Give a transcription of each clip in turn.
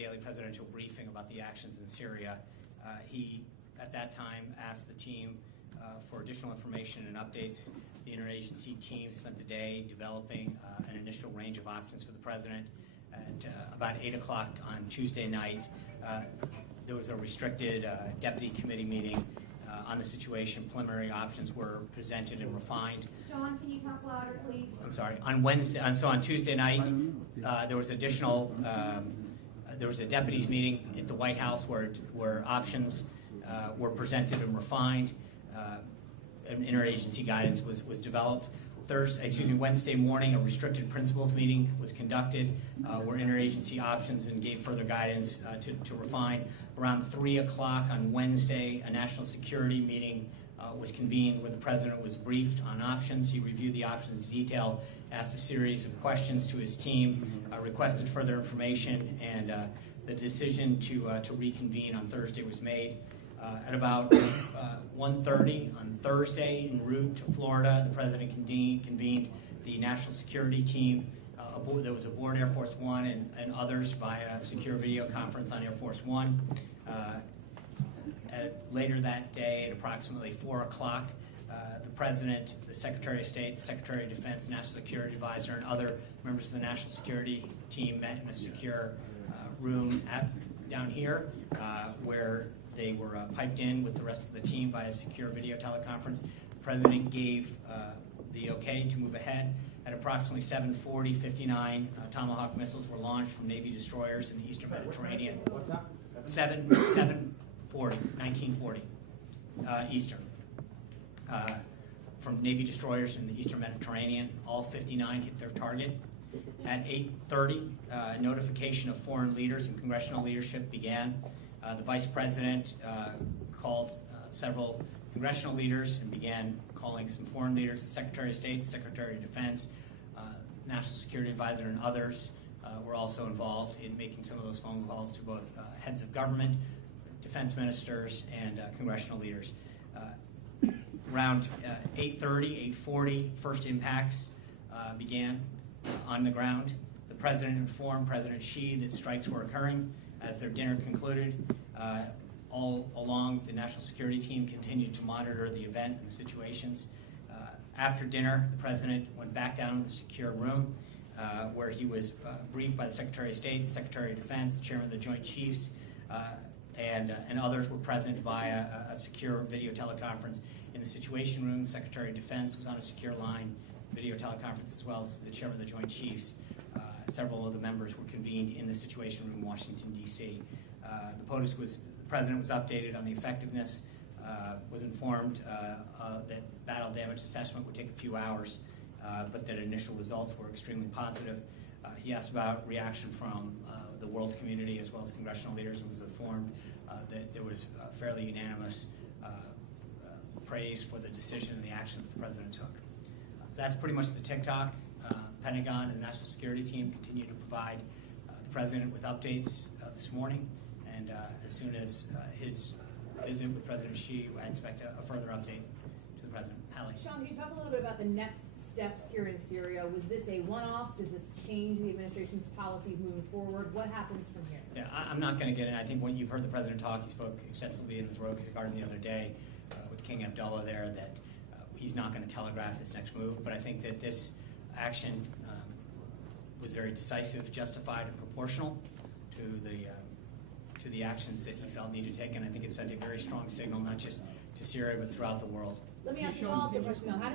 daily presidential briefing about the actions in Syria. He, at that time, asked the team for additional information and updates. The interagency team spent the day developing an initial range of options for the president. At about 8 o'clock on Tuesday night, there was a restricted deputy committee meeting on the situation. Preliminary options were presented and refined. Sean, can you talk louder, please? I'm sorry. On Wednesday, so on Tuesday night, there was additional. There was a deputies meeting at the White House where options were presented and refined. An interagency guidance was developed. Wednesday morning, a restricted principals meeting was conducted where interagency options and gave further guidance to refine. Around 3 o'clock on Wednesday, a national security meeting was convened where the president was briefed on options. He reviewed the options in detail, asked a series of questions to his team, requested further information, and the decision to reconvene on Thursday was made. At about 1:30 on Thursday, en route to Florida, the president convened the national security team. There was aboard Air Force One and others via secure video conference on Air Force One. Later that day, at approximately 4 o'clock, the president, the Secretary of State, the Secretary of Defense, National Security Advisor, and other members of the national security team met in a secure room down here where they were piped in with the rest of the team via secure video teleconference. The president gave the okay to move ahead. At approximately 7:40, 59 Tomahawk missiles were launched from Navy destroyers in the Eastern Mediterranean. What's that? 1940 Eastern. From Navy destroyers in the Eastern Mediterranean. All 59 hit their target. At 8:30, notification of foreign leaders and congressional leadership began. The vice president called several congressional leaders and began calling some foreign leaders. The Secretary of State, the Secretary of Defense, National Security Advisor, and others were also involved in making some of those phone calls to both heads of government, defense ministers, and congressional leaders. Around 8:30, 8:40, first impacts began on the ground. The president informed President Xi that strikes were occurring as their dinner concluded. All along, the national security team continued to monitor the event and the situations. After dinner, the president went back down to the secure room where he was briefed by the Secretary of State, the Secretary of Defense, the Chairman of the Joint Chiefs, and others were present via a secure video teleconference. In the Situation Room, the Secretary of Defense was on a secure line, video teleconference, as well as the Chairman of the Joint Chiefs. Several of the members were convened in the Situation Room in Washington, D.C. The president was updated on the effectiveness, was informed that battle damage assessment would take a few hours, but that initial results were extremely positive. He asked about reaction from the world community as well as congressional leaders and was informed that there was fairly unanimous praise for the decision and the action that the president took. So that's pretty much the tick-tock. Pentagon and the National Security Team continue to provide the president with updates this morning, and as soon as his visit with President Xi, I expect a further update to the president. Hallie. Sean, can you talk a little bit about the next steps here in Syria? Was this a one-off? Does this change the administration's policies moving forward? What happens from here? Yeah, I'm not going to get in. I think when you've heard the president talk, he spoke extensively in his Rose Garden the other day with King Abdullah there, that he's not going to telegraph his next move, but I think that this action was very decisive, justified, and proportional to the actions that he felt needed to take, and I think it sent a very strong signal, not just to Syria, but throughout the world. Let me ask you a follow-up question, though. How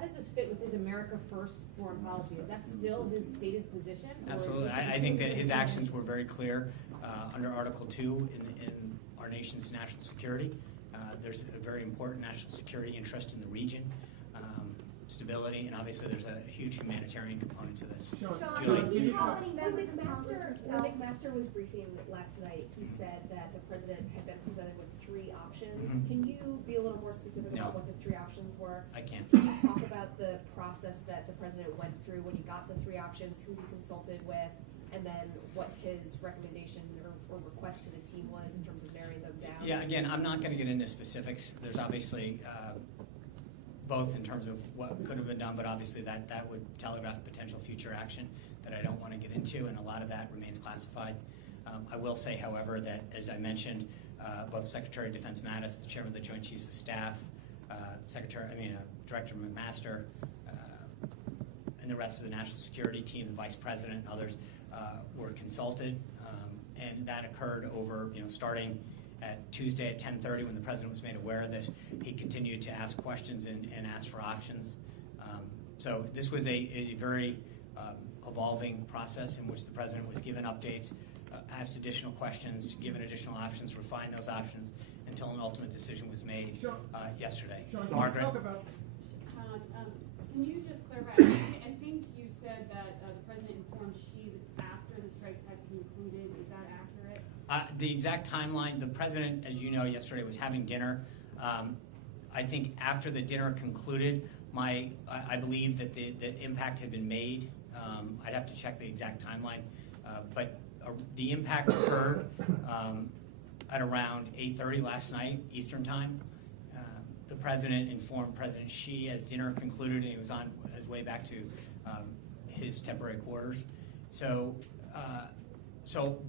does this fit with his America First foreign policy? Is that still his stated position? Absolutely. I think that his actions were very clear under Article 2 in our nation's national security. There's a very important national security interest in the region. Stability, and obviously there's a huge humanitarian component to this. Julie? When McMaster was briefing last night, he said that the president had been presented with 3 options. Mm-hmm. Can you be a little more specific about what the 3 options were? I can't. Can you talk about the process that the president went through when he got the 3 options, who he consulted with, and then what his recommendation or request to the team was in terms of narrowing them down? Yeah, again, I'm not going to get into specifics. There's obviously both in terms of what could have been done, but obviously that would telegraph potential future action that I don't want to get into, and a lot of that remains classified. I will say, however, that as I mentioned, both Secretary of Defense Mattis, the Chairman of the Joint Chiefs of Staff, Director McMaster, and the rest of the National Security Team, the Vice President, and others were consulted, and that occurred over, starting at Tuesday at 10:30 when the President was made aware of this. He continued to ask questions and ask for options. So this was a very evolving process in which the President was given updates, asked additional questions, given additional options, refined those options until an ultimate decision was made yesterday. Margaret? Sean, can you just clarify? I think you said that the President informed Xi after the strikes had concluded. Is that accurate? The exact timeline, the President, as you know, yesterday was having dinner. I think after the dinner concluded, I believe that the impact had been made. I'd have to check the exact timeline, but the impact occurred at around 8:30 last night, Eastern Time. The President informed President Xi as dinner concluded, and he was on his way back to his temporary quarters. So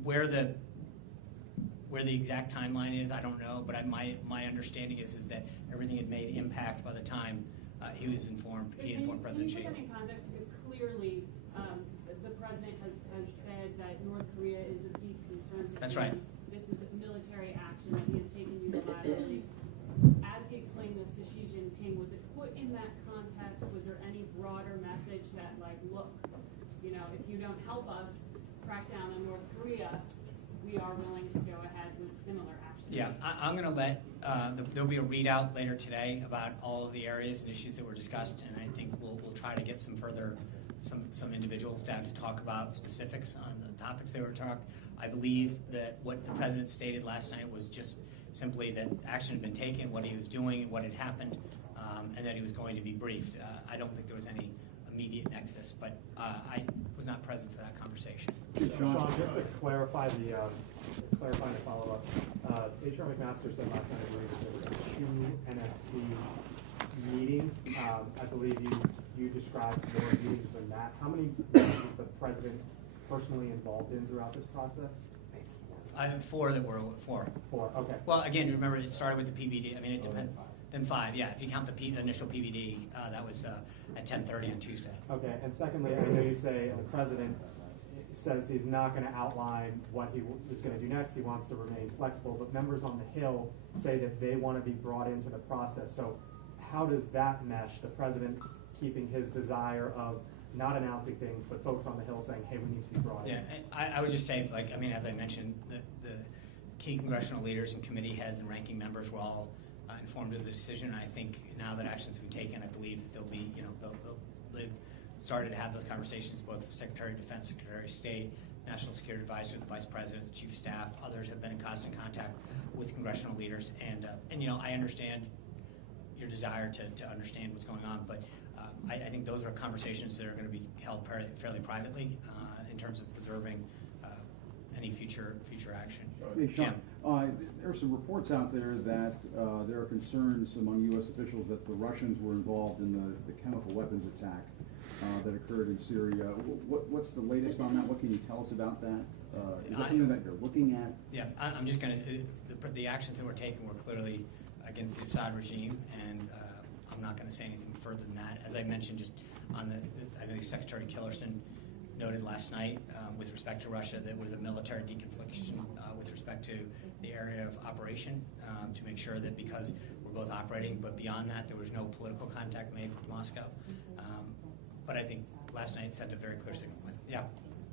where the exact timeline is, I don't know, but my understanding is that everything had made impact by the time he was informed. He informed President Xi. Can you put that in context? Because clearly, the President has said that North Korea is of deep concern to That's him. right. This is a military action that he has taken unilaterally. As he explained this to Xi Jinping, was it put in that context? Was there any broader message that, like, look, if you don't help us crack down on North Korea, we are willing to go ahead with similar action? Yeah, I'm going to let, there'll be a readout later today about all of the areas and issues that were discussed, and I think we'll try to get some individuals down to talk about specifics on the topics they were talking. I believe that what the President stated last night was just simply that action had been taken, what he was doing, what had happened, and that he was going to be briefed. I don't think there was any immediate nexus, but I was not present for that conversation. Sean, just to clarify clarifying the follow-up, HR McMaster said last night, I believe, that there were 2 NSC meetings. I believe you described more meetings than that. How many meetings was the President personally involved in throughout this process? I have 4 that were 4. 4, okay. Well, again, remember it started with the PBD. I mean, it depends. Then 5, yeah. If you count the initial PBD, that was at 10:30 on Tuesday. Okay, and secondly, I know you say the President says he's not going to outline what he is going to do next. He wants to remain flexible, but members on the Hill say that they want to be brought into the process. So how does that mesh, the President keeping his desire of not announcing things, but folks on the Hill saying, hey, we need to be brought in? Yeah, I would just say, as I mentioned, the key congressional leaders and committee heads and ranking members were all informed of the decision. And I think now that action's been taken, I believe that they'll be, they've started to have those conversations. Both the Secretary of Defense, Secretary of State, National Security Advisor, the Vice President, the Chief of Staff, others have been in constant contact with congressional leaders. And I understand your desire to understand what's going on, but I think those are conversations that are going to be held fairly privately in terms of preserving any future action. Hey, Sean, there are some reports out there that there are concerns among U.S. officials that the Russians were involved in the chemical weapons attack that occurred in Syria. What's the latest on that? What can you tell us about that? Is that something that you're looking at? Yeah, I'm just going to, the actions that were taken were clearly against the Assad regime, and I'm not going to say anything further than that. As I mentioned, just on I know Secretary Tillerson noted last night with respect to Russia that was a military deconfliction with respect to the area of operation to make sure that because we're both operating, but beyond that, there was no political contact made with Moscow. But I think last night sent a very clear signal. Yeah.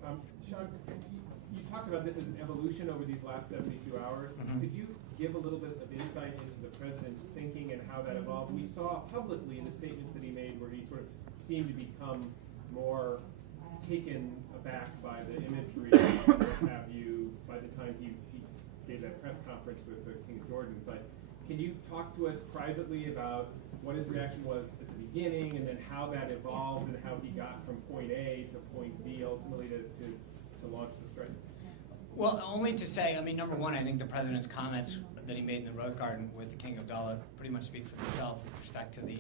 Sean, you talked about this as an evolution over these last 72 hours. Mm-hmm. Could you give a little bit of insight into the President's thinking and how that evolved? We saw publicly in the statements that he made where he sort of seemed to become more taken aback by the imagery and what have you by the time he gave that press conference with the King of Jordan. But can you talk to us privately about what his reaction was at the beginning and then how that evolved and how he got from point A to point B ultimately to launch the strike? Well, only to say, number one, I think the President's comments that he made in the Rose Garden with the King Abdullah pretty much speak for themselves with respect to the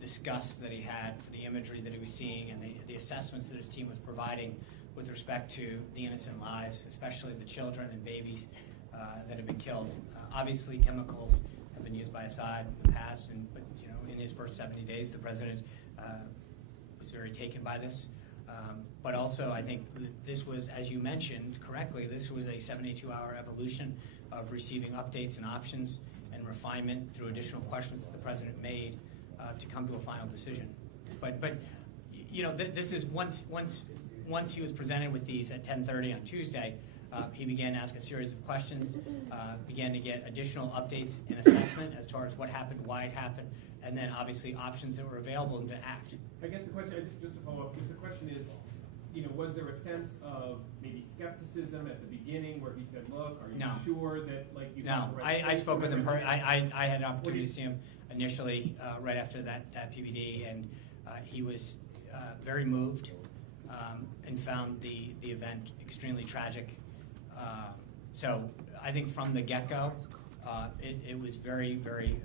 disgust that he had for the imagery that he was seeing and the assessments that his team was providing with respect to the innocent lives, especially the children and babies that have been killed. Obviously, chemicals have been used by Assad in the past, but in his first 70 days, the president was very taken by this. But also, I think this was, as you mentioned correctly, this was a 72-hour evolution of receiving updates and options and refinement through additional questions that the president made to come to a final decision. But this is once he was presented with these at 10:30 on Tuesday, he began to ask a series of questions, began to get additional updates and assessment as far as what happened, why it happened, and then obviously options that were available to act. I guess the question, just to follow up, because the question is, was there a sense of maybe skepticism at the beginning where he said, look, are you sure that, like, you No, I spoke with him. I had an opportunity to see him initially right after that PBD, and he was very moved and found the event extremely tragic. So I think from the get-go, it was very, very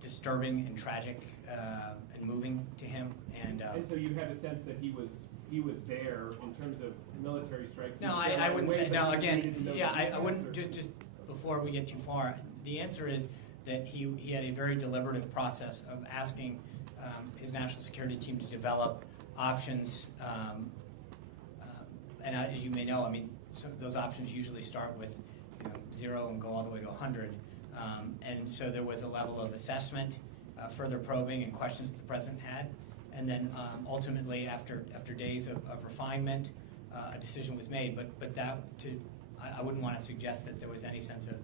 disturbing and tragic and moving to him. And so you had a sense that he was there in terms of military strikes? No, I wouldn't say, no, again, yeah, I wouldn't, just before we get too far, the answer is that he had a very deliberative process of asking his national security team to develop options, and as you may know, I mean, those options usually start with 0 and go all the way to 100, and so there was a level of assessment, further probing and questions that the president had, and then ultimately, after days of refinement, a decision was made. But I wouldn't want to suggest that there was any sense of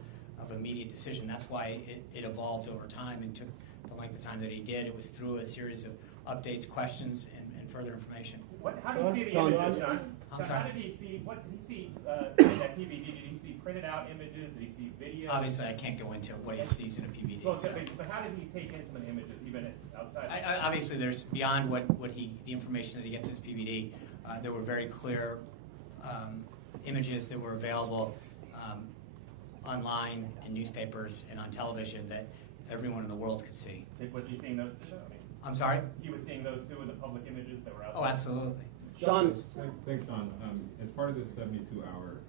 immediate decision. That's why it evolved over time and took the length of time that he did. It was through a series of updates, questions, and further information. How did he see the images, John? I'm sorry? How did he see? What did he see in that PBD? Did he see printed out images? Did he see video? Obviously, I can't go into what he sees in a PBD. Well, So. but how did he take in some of the images, even outside? Obviously, there's beyond the information that he gets in his PBD. There were very clear images that were available online in newspapers and on television that everyone in the world could see. Was he seeing those too? I'm sorry? He was seeing those too in the public images that were out Oh, there? absolutely. Sean. Thanks, Sean. As part of this 72-hour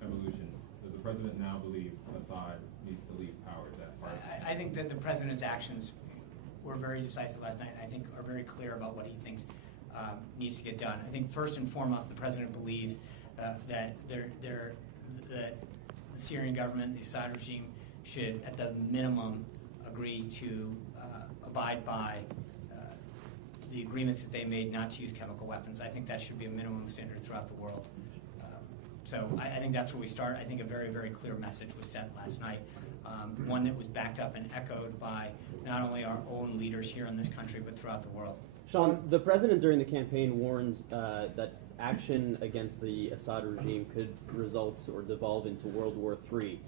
evolution, does the president now believe Assad needs to leave power? Is that part? I think that the president's actions were very decisive last night, and I think are very clear about what he thinks needs to get done. I think first and foremost, the president believes that the Syrian government, the Assad regime, should, at the minimum, agree to abide by the agreements that they made not to use chemical weapons. I think that should be a minimum standard throughout the world. So I think that's where we start. I think a very, very clear message was sent last night, one that was backed up and echoed by not only our own leaders here in this country, but throughout the world. Sean, the president during the campaign warned that action against the Assad regime could result or devolve into World War III.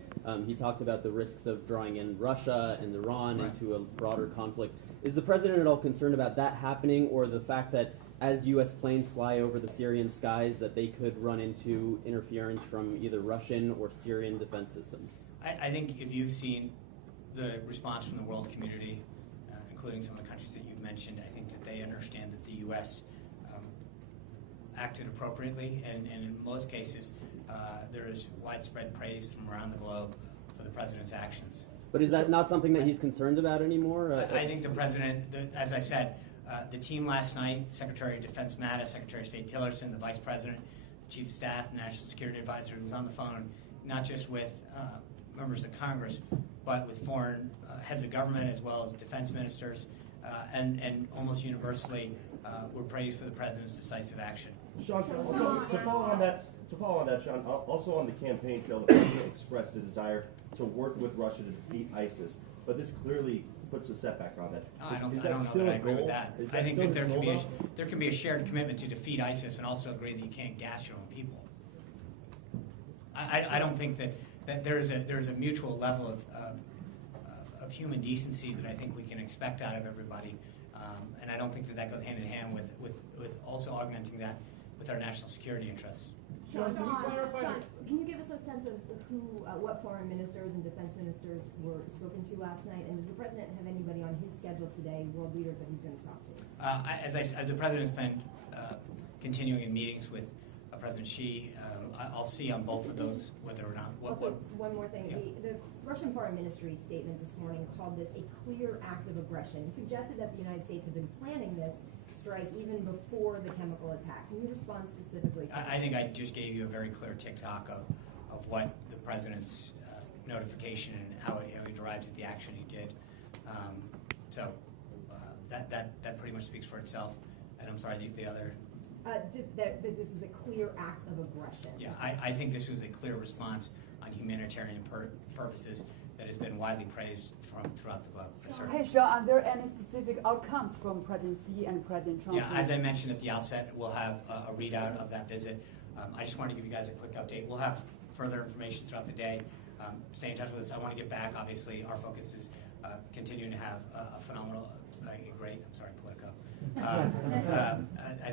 He talked about the risks of drawing in Russia and Iran into a broader conflict. Is the president at all concerned about that happening, or the fact that as U.S. planes fly over the Syrian skies that they could run into interference from either Russian or Syrian defense systems? I think if you've seen the response from the world community, including some of the countries that you've mentioned, I think that they understand that the U.S. Acted appropriately, and in most cases, there is widespread praise from around the globe for the president's actions. But is that not something that he's concerned about anymore? I think the president, as I said, the team last night, Secretary of Defense Mattis, Secretary of State Tillerson, the Vice President, the Chief of Staff, National Security Advisor, was on the phone, not just with members of Congress, but with foreign heads of government as well as defense ministers, and almost universally were praised for the president's decisive action. Sean, also, to follow on that, Sean, also on the campaign trail, the president expressed a desire to work with Russia to defeat ISIS, but this clearly puts a setback on that. I don't know that I agree with that. I think that there can be a shared commitment to defeat ISIS and also agree that you can't gas your own people. I don't think that there's a mutual level of human decency that I think we can expect out of everybody, and I don't think that goes hand in hand with also augmenting that with our national security interests. Sean, can you give us a sense of what foreign ministers and defense ministers were spoken to last night? And does the president have anybody on his schedule today, world leaders that he's going to talk to? As I said, the president's been continuing in meetings with President Xi. I'll see on both of those whether or not. Also, one more thing. Yeah. The Russian Foreign Ministry statement this morning called this a clear act of aggression. It suggested that the United States had been planning this strike even before the chemical attack. Can you respond specifically? I think I just gave you a very clear tick-tock of what the president's notification and how he derives at the action he did. That pretty much speaks for itself. And I'm sorry, the other. Just that this was a clear act of aggression. Yeah, I think this was a clear response on humanitarian purposes that has been widely praised throughout the globe. Yes, sir. Hey, Sean, are there any specific outcomes from President Xi and President Trump? Yeah, as I mentioned at the outset, we'll have a readout of that visit. I just wanted to give you guys a quick update. We'll have further information throughout the day. Stay in touch with us. I want to get back. Obviously, our focus is continuing to have a phenomenal, great, I'm sorry, Politico. I